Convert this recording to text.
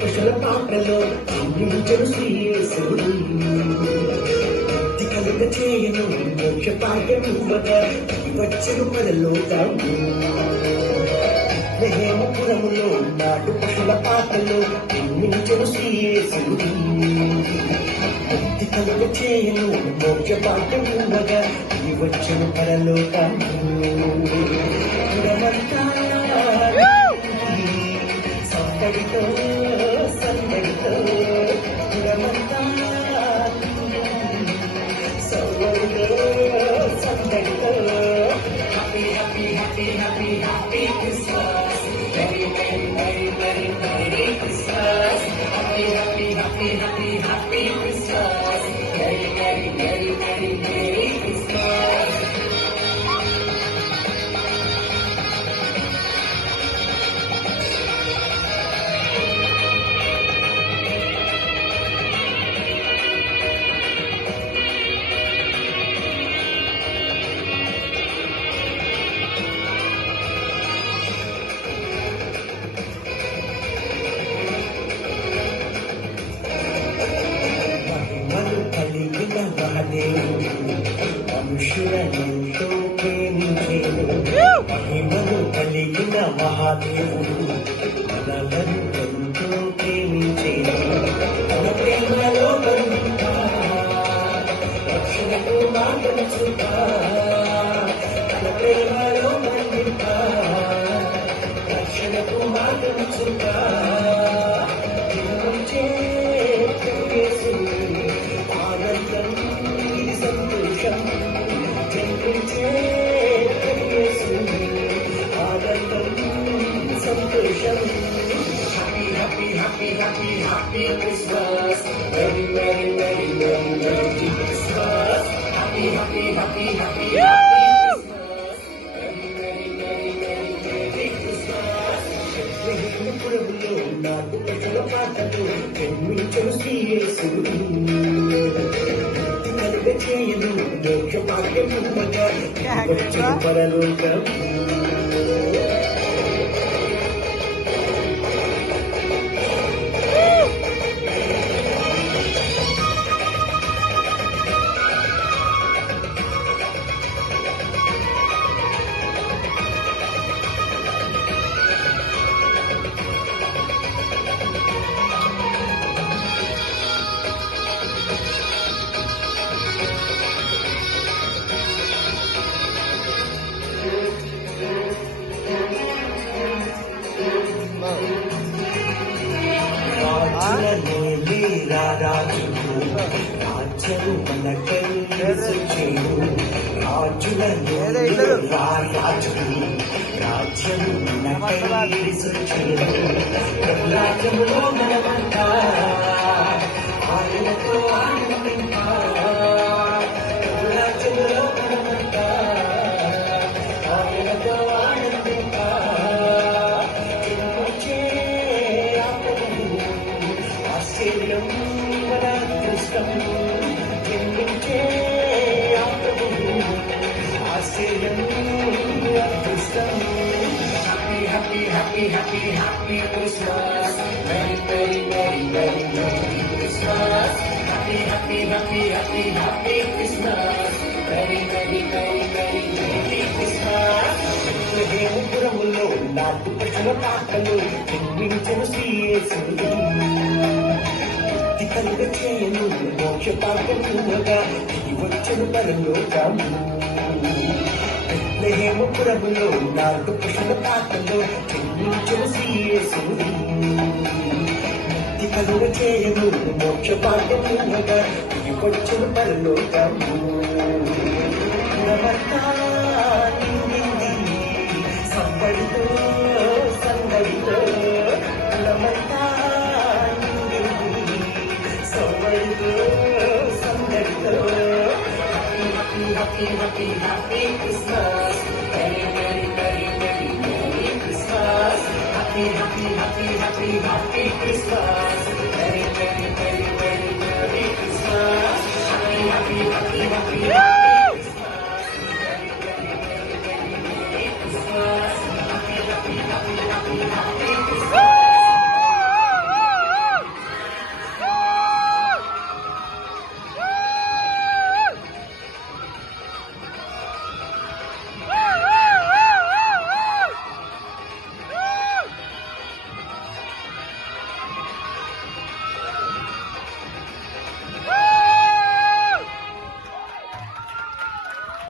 పశుల పాటలో అందించను శ్రీయేసుడు కలుగ చేయను మోక్ష భాగ్యముగా వచ్చను పరలోకము హేమపురములో నాటు పశుల పాటలో అందించను శ్రీయేసుడు కలుగ చేయను మోక్ష భాగ్యముగా వచ్చను పరలోకము సందడితో సందడితో సందడితో happy happy happy happy happy Christmas very very very very very Christmas happy happy happy happy happy Christmas very very very very very Christmas మనుషులనెంతో ప్రేమించేను మహిమను కలిగిన మహాదేవుడు మనలను ఎంతో ప్రేమించేను తన ప్రేమలో రక్షణకు మార్గముగా తన ప్రేమలో రక్షణకు మార్గముగా Happy, happy, happy, happy Christmas. Very, very, very, very, very Christmas. Happy, happy, happy, happy, happy Christmas. Very, very, very, very, very Christmas. ప్రభులో నాకు ప్రజల పాటలు జన్మించను శ్రీయేసుడు కలుగ చేయను మోక్ష భాగ్యముగా వచ్చను పరలోకము రాజ్యము మనకై రాజ్యము మనకై రాజ్యములో మనమంతా ఆయనతో ఆనందింపా రాజ్యములో మనమంతా ఆయనతో ఆనందింపా ఆశ్చర్యం మన అదృష్టం జన్మించే ఆశ్చర్యం అదృష్టం happy happy happy happy Christmas very very very very very Christmas happy happy happy happy happy Christmas very very very very very Christmas హేమపురములో నాటు పశుల పాటలు జన్మించను శ్రీయేసుడు కలుగ చేయను మోక్ష భాగ్యముగా వచ్చను పరలోకము హేమపురములో నాటు పశుల పాటలు జన్మించను శ్రీయేసుడు కలుగ చేయను మోక్ష భాగ్యముగా వచ్చను పరలోకము సందడితో సందడితో సందడితో happy happy happy Christmas very very very very merry Christmas happy happy happy happy happy Christmas very very very very merry Christmas happy happy happy happy Christmas happy happy happy happy happy Christmas